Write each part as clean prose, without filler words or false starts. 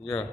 Iya.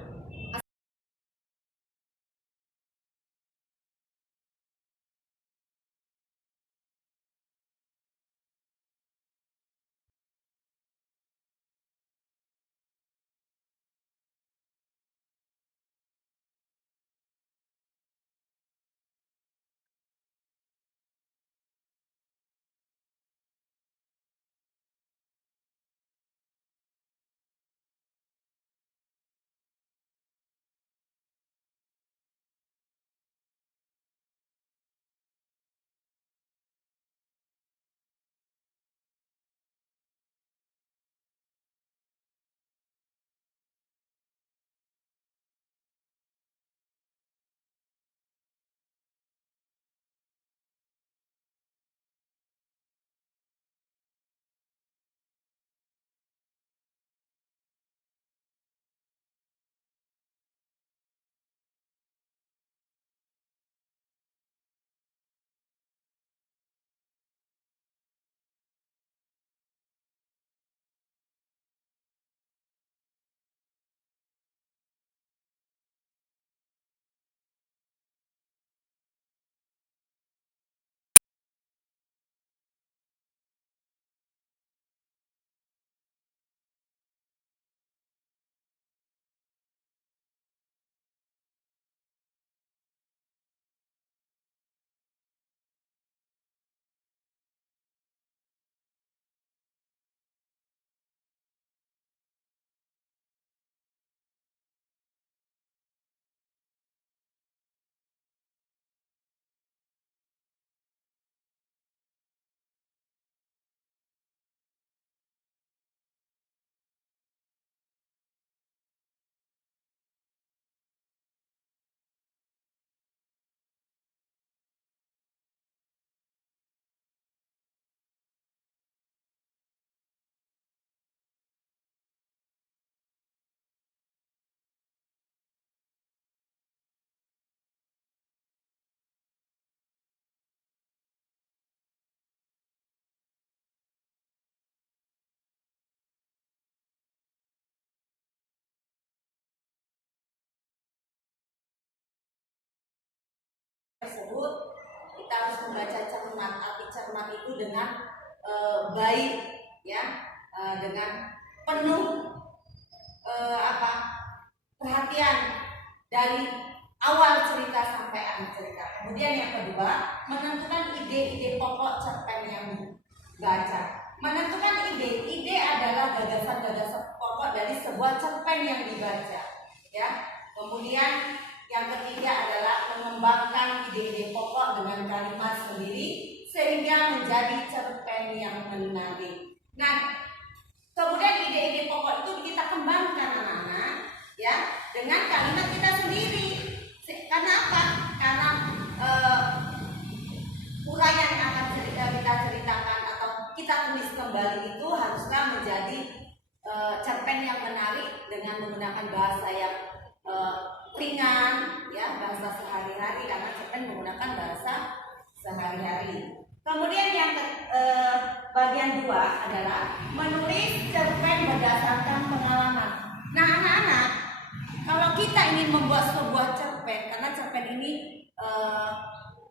Tersebut kita harus membaca cermat. Arti cermat itu dengan baik, ya, dengan penuh apa perhatian dari awal cerita sampai akhir cerita. Kemudian yang kedua, menentukan ide-ide pokok cerpen yang dibaca. Menentukan ide adalah gagasan-gagasan pokok dari sebuah cerpen yang dibaca, ya. Kemudian yang ketiga adalah mengembangkan ide-ide pokok dengan kalimat sendiri sehingga menjadi cerpen yang menarik. Nah, kemudian ide-ide pokok itu kita kembangkan anak-anak, ya, dengan kalimat kita sendiri. Karena apa? Karena uraian yang akan kita ceritakan atau kita tulis kembali itu haruslah menjadi cerpen yang menarik dengan menggunakan bahasa yang ringan, ya, bahasa sehari-hari, karena cerpen menggunakan bahasa sehari-hari. Kemudian yang bagian dua adalah menulis cerpen berdasarkan pengalaman. Nah, anak-anak, kalau kita ingin membuat sebuah cerpen, karena cerpen ini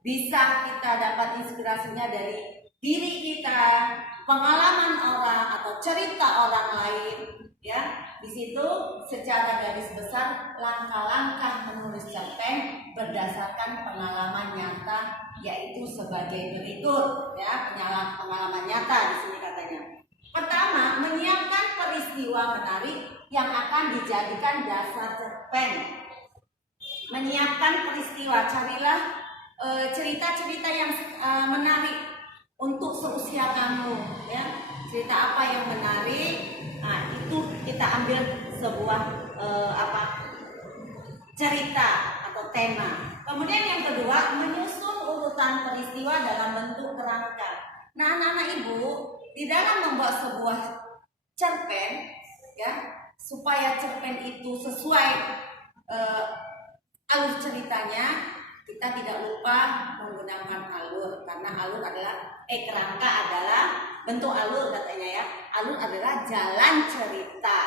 bisa kita dapat inspirasinya dari diri kita, pengalaman orang atau cerita orang lain, ya. Di situ secara garis besar langkah-langkah menulis cerpen berdasarkan pengalaman nyata, yaitu sebagai berikut, ya. Pengalaman nyata di sini katanya. Pertama, menyiapkan peristiwa menarik yang akan dijadikan dasar cerpen. Menyiapkan peristiwa, carilah cerita-cerita yang menarik untuk seusia kamu, ya. Cerita apa yang menarik, nah itu kita ambil sebuah cerita atau tema. Kemudian yang kedua, menyusun urutan peristiwa dalam bentuk kerangka. Nah, anak-anak ibu, di dalam membuat sebuah cerpen, ya, supaya cerpen itu sesuai alur ceritanya, kita tidak lupa menggunakan alur, karena alur adalah kerangka adalah bentuk alur katanya, ya. Alur adalah jalan cerita,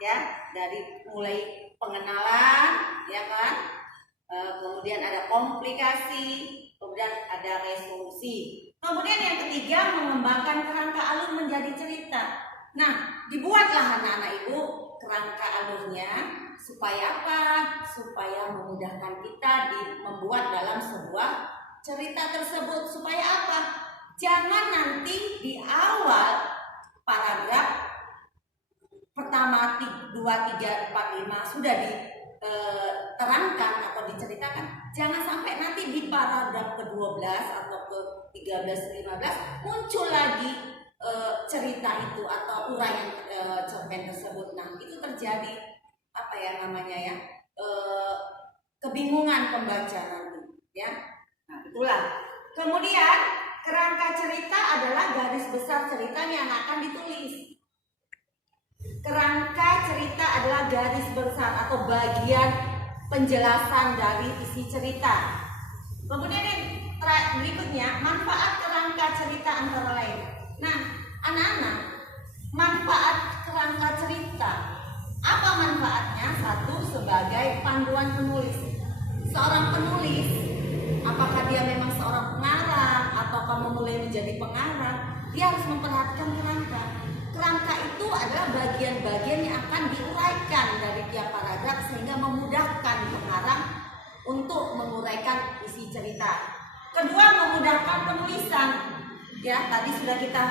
ya, dari mulai pengenalan, ya kan? Kemudian ada komplikasi, kemudian ada resolusi. Kemudian yang ketiga, mengembangkan kerangka alur menjadi cerita. Nah, dibuatlah anak-anak ibu kerangka alurnya supaya apa? Supaya memudahkan kita membuat dalam sebuah cerita tersebut. Supaya apa? Jangan nanti di awal paragraf pertama 2, 3, 4, 5 sudah diterangkan atau diceritakan. Jangan sampai nanti di paragraf ke-12 atau ke-13, 15 muncul lagi cerita itu atau uraian cerpen tersebut. Nah, itu terjadi apa ya namanya ya? Kebingungan pembaca nanti, ya. Nah, itulah. Kemudian kerangka cerita adalah garis besar cerita yang akan ditulis. Kerangka cerita adalah garis besar atau bagian penjelasan dari isi cerita. Kemudian yang berikutnya, manfaat kerangka cerita antara lain. Nah, anak-anak, manfaat kerangka cerita. Apa manfaatnya? Satu, sebagai panduan penulis. Seorang penulis, apakah dia memang seorang pengarang atau kamu mulai menjadi pengarang, dia harus memperhatikan kerangka. Kerangka itu adalah bagian-bagian yang akan diuraikan dari tiap paragraf sehingga memudahkan pengarang untuk menguraikan isi cerita. Kedua, memudahkan penulisan. Ya, tadi sudah kita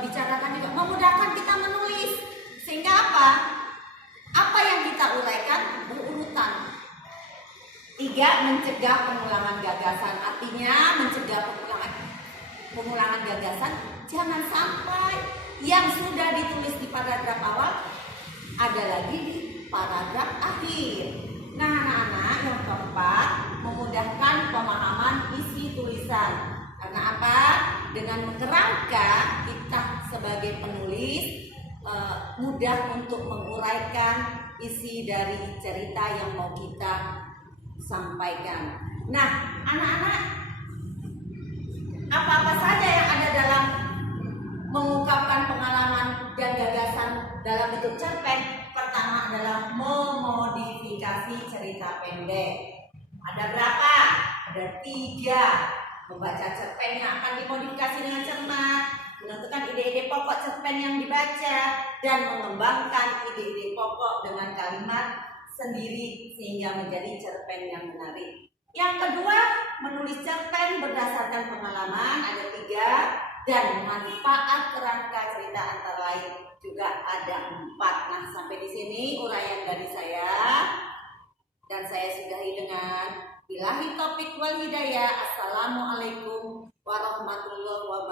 bicarakan juga, memudahkan kita menulis. Sehingga apa? Apa yang kita uraikan berurutan. 3, mencegah pengulangan gagasan. Artinya mencegah pengulangan gagasan. Jangan sampai yang sudah ditulis di paragraf awal ada lagi di paragraf akhir. Nah, anak-anak, yang keempat, memudahkan pemahaman isi tulisan. Karena apa? Dengan kerangka kita sebagai penulis mudah untuk menguraikan isi dari cerita yang mau kita sampaikan. Nah, anak-anak, apa-apa saja yang ada dalam mengungkapkan pengalaman dan gagasan dalam bentuk cerpen? Pertama adalah memodifikasi cerita pendek. Ada berapa? Ada 3. Membaca cerpen yang akan dimodifikasi dengan cermat, menentukan ide-ide pokok cerpen yang dibaca, dan mengembangkan ide-ide pokok dengan kalimat sendiri sehingga menjadi cerpen yang menarik. Yang kedua, menulis cerpen berdasarkan pengalaman, ada 3. Dan manfaat kerangka cerita antara lain juga ada 4. Nah, sampai di sini uraian dari saya, dan saya sudahi dengan billahi taufiq wal hidayah. Assalamualaikum warahmatullahi wabarakatuh.